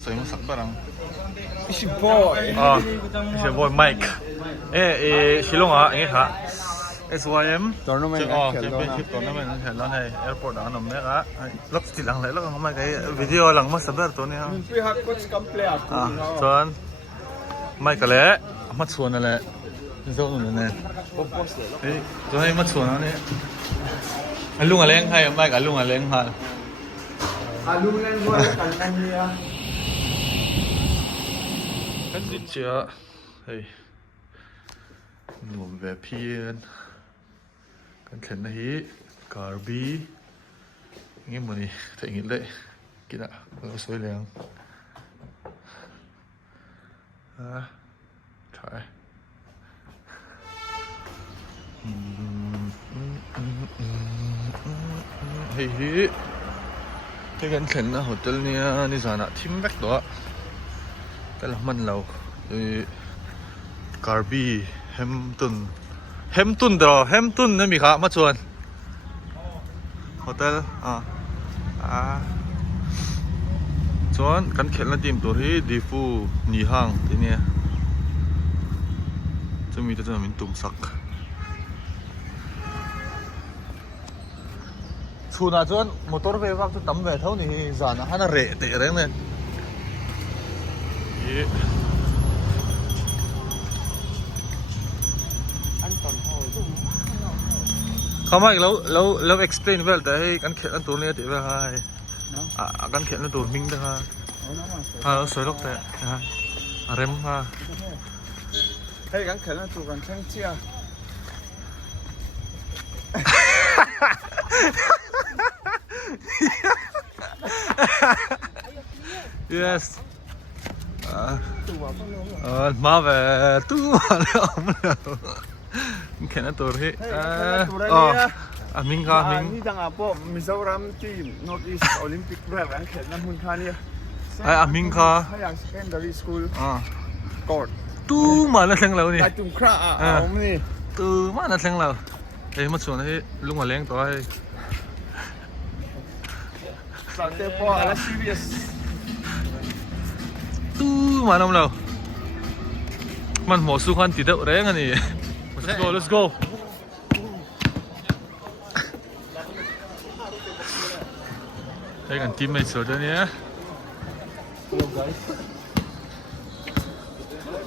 Sa'yo mo sakbarang. It's your boy. It's your boy Mike. Shillong-ah SYM. Tournament championship tournament khel này airport đó nằm đấy á. Lắc chỉ lăng lại lắc không mấy cái video lăng mất sắp rồi nha. We have coach complete. Xuân. Mike lẽ mất xuân này lẽ. Dâu rồi nè. Tôi hay mất xuân nó nè. Anh lung lên hay Mike anh lung lên hả? Lung lên rồi cảnh anh nha. Cái gì chứ? Hey. Nôm về phiền. Cái khẩn này Karbi nghe mà đi thấy nghĩ lệ kỹ đã nó xôi liền try hey hey cái gần khẩn là hotel nha đi ra nè team back đó cái là mình lâu Karbi Hampton đó Hampton nên mình khá mất chuồn hotel chuồn căn khel là team tổ hi Diphu Nihang thế nè chúng mình cho mình tung sắc chuồn à chuồn motor về vác cho tắm về thâu này giàn nó hắn là rẻ tệ đấy này không ai lâu explain về đấy căn khel anh tuần này thì về hai căn khel anh tuần mình đó ha soi lóc đấy rem ha Hey căn khel anh tuần căn sang chia yes mà về tu mà đâu khel anh tuần hi mìnhนี่จังอ่ะพวกมิโซรัมทีม North East Olympic แบบการแข่งน้ำหุ่นคาเนี่ยmình kha ถ้าอย่าง secondary school กอด tu mà là thằng lâu nè ไอตุ่มคราเอานี่ tu mà là thằng lâu đây mất xuống đấy lúc mà lên tối สาวเตปออะไร serious tu mà năm lâu mình một số con thì đậu đấy ngay nè let's go đây cần teammate số đó nhé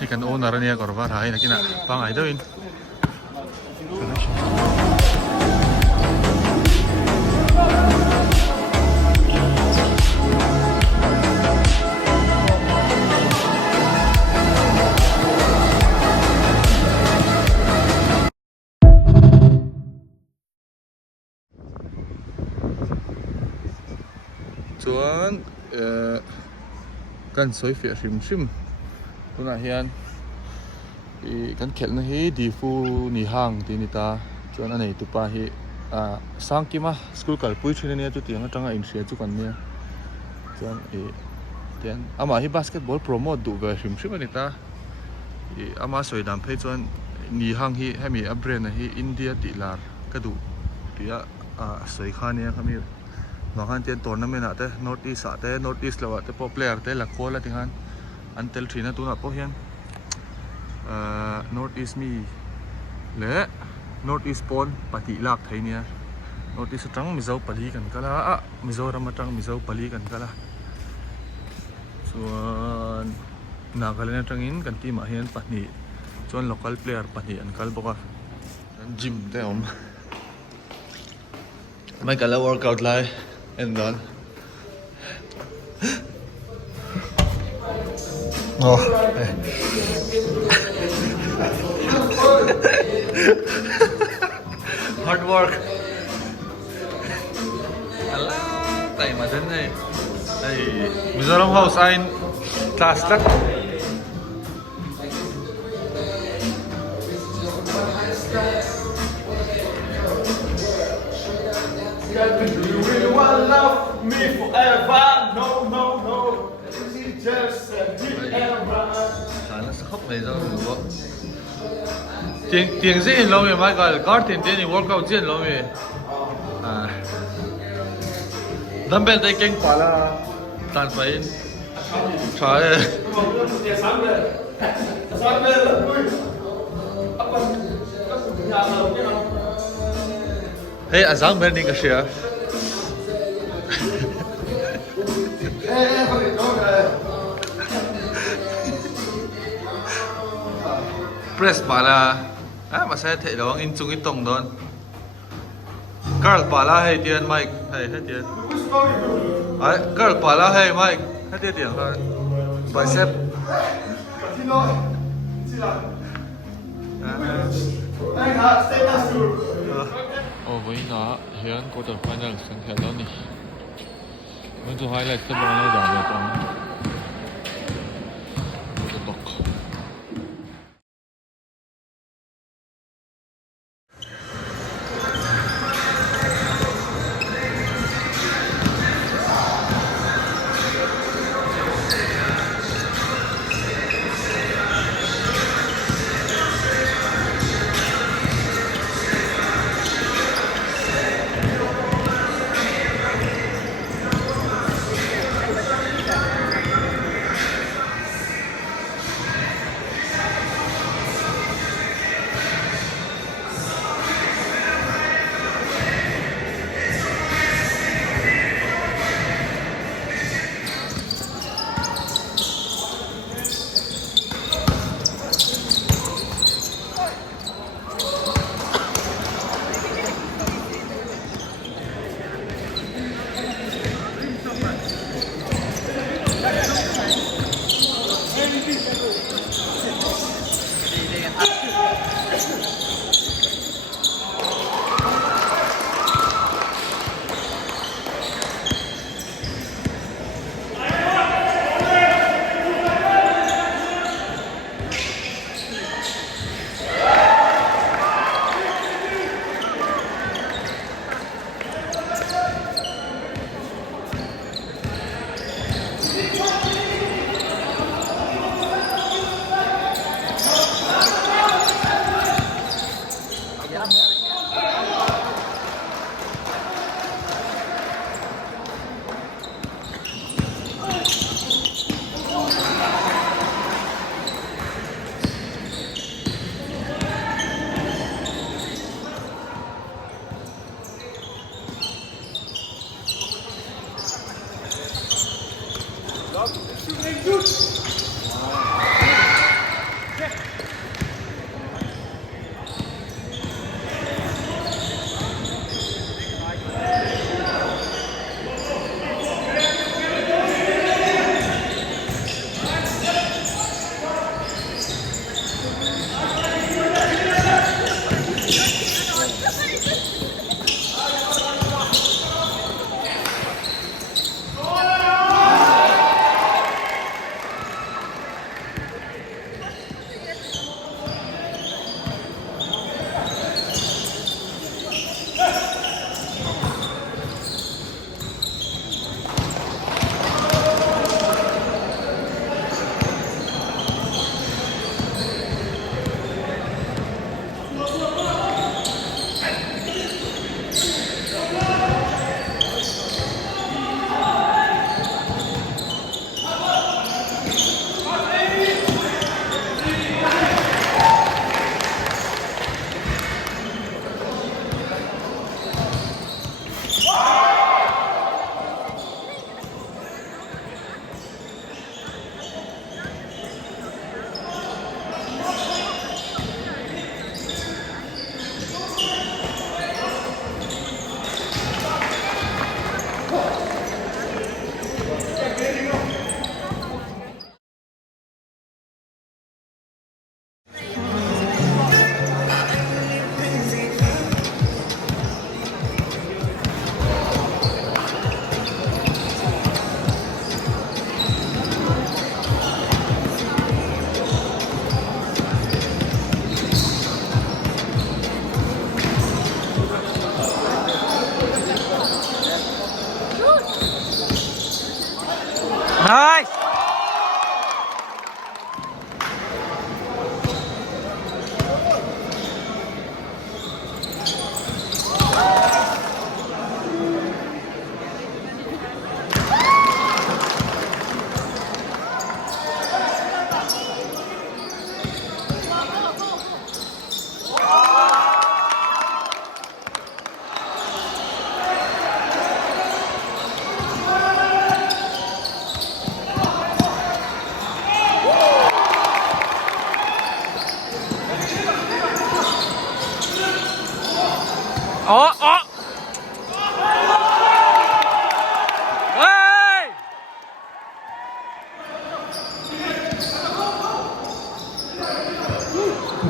đây cần owner nhé còn vào thái này kia nè vào ngày đâu in chuan kan soi fia hrim tuna hian kan khel na hi Diphu Nihang ti ta chuan anei tupa hi sangkima school kalpui thina nia chu tianga tanga in hria chu kan nia chuan tian ama hi basketball promote du ve hrim ani ta ama soi dam phei chuan Nihang hi hemi a brand hi India tilar ka du tia soi khania khami Makan tian tournament ate North East lawa te po player te la kola tingan antel thina tu na po hian North East mi le North East pon pati lak thainia North East tang mizo pali kan kala Mizoram tang mizo pali kan kala chuan Nagaland tangin kan team a hian pahni chuan local player pahni an kal boka gym te om mai kala workout lai and done. Oh, hey. Hard work. Ala, tay mà đến đây. Đây, Mizoram House anh class tắt. Love me forever, no. It's just forever. Nó sẽ khóc này rồi đúng không? Tiếng diễn lâu rồi mai gọi có tiền thì workout diễn lâu rồi. Dumbbell tay keng pala tan pain Try. Hey, azang ben ning share. Press pala. Ah, masaya thei lawang in chung itong don. Girl pala hey tian Mike. Hey tian. Ai, girl pala hey Mike. Hey tian ha. Bicep. Oh, với nó hiện quarter final sang khéo đó nè. Mình thu highlight cái bóng này giảm được trong cái bọc.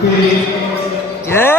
Yes!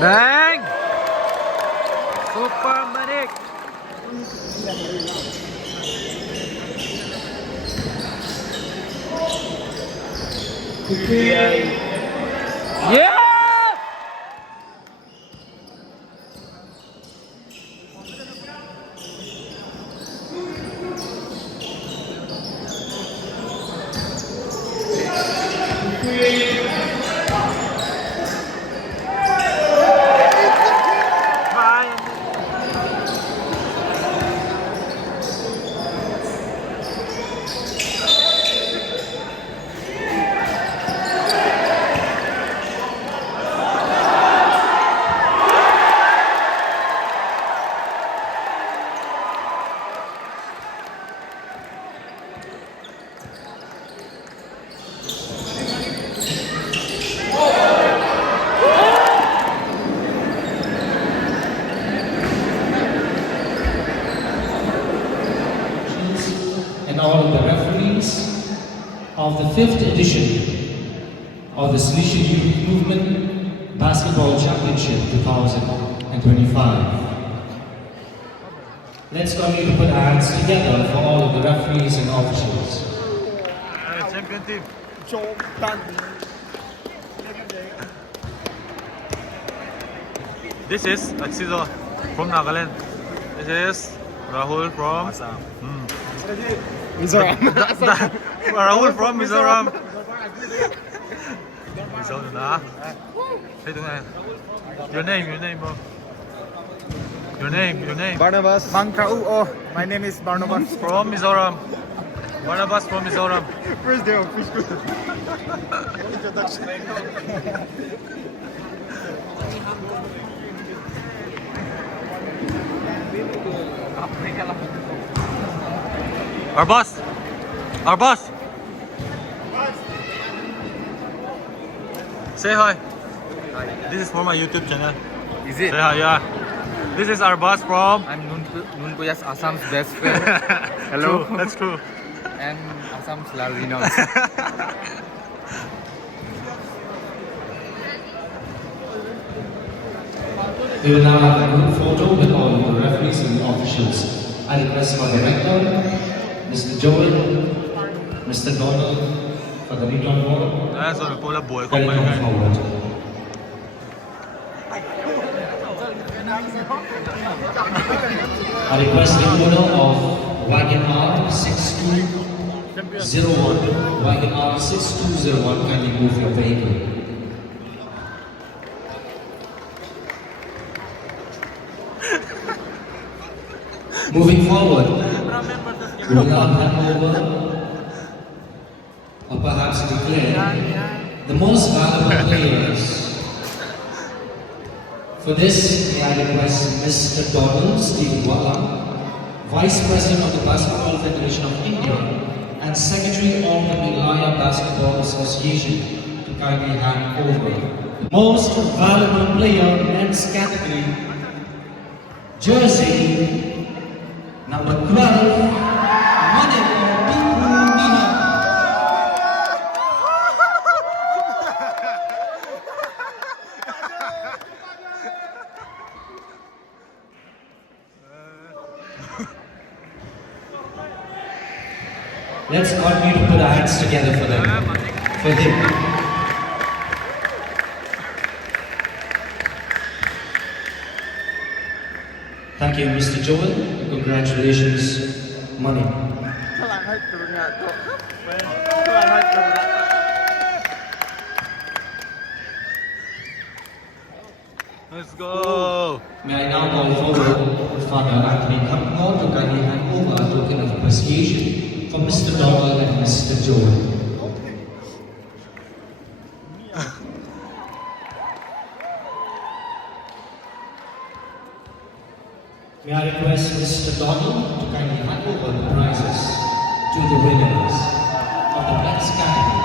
Bang! Super Manik! Yeah! And all of the referees of the 5th edition of the Solution Youth Movement Basketball Championship 2025. Let's continue to put our hands together for all of the referees and officials. Champion team. This is Axizo from Nagaland. This is Rahul from Assam. Mizoram. Rahul from Mizoram. Mizoram. Hey, your name, bro. Your name. Barnabas. Oh, my name is Barnabas. From Mizoram. Barnabas from Mizoram. First day of preschool. Our boss. Say hi. This is for my YouTube channel. Is it? Say hi, yeah. This is our boss from. I'm Nunpuya's Assam's best friend. Hello. True, that's true. And Assam's renowned. We will now have a group photo with all the referees and officials. I request for the director, Mr. Joel, Mr. Donald, for the return ball. That's what we call a boy. Very come forward. I request the owner of Wagon R 6201, Wagon R 6201, kindly move your vehicle. Moving forward, we will now hand over, or perhaps declare, the most valuable players. For this, may I request Mr. Donald Stephen Vice President of the Basketball Federation of India and Secretary of the Shillong-ah Basketball Association to kindly hand over. The most valuable player men's category, jersey number 12, zin.Diphu Nihang. Let's continue to put our hands together for them, for him. Thank you, Mr. Joel. Congratulations, money. Let's go. May I now call forward Father Anthony Kampnor to kindly hand over a token of appreciation for Mr. Donald and Mr. Joel. May I request Mr. Donald to kindly hand over the prizes to the winners of the men's category.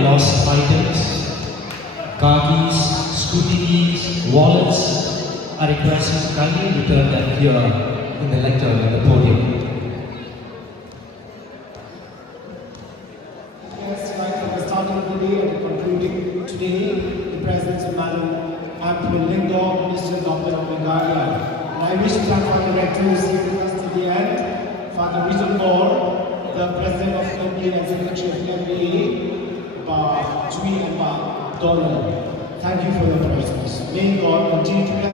Lost items, car keys, scooty keys, wallets are requested to kindly return them here in the lectern at the podium. Yes, right from the start of the day and concluding today, the presence of Madam a.Pathian, Minister of Bulgaria. And I wish to thank Father Rector here with us to the end, Father Richard Ball, the President of MBA and Secretary of MBA, Donald. Thank you for your presence. May God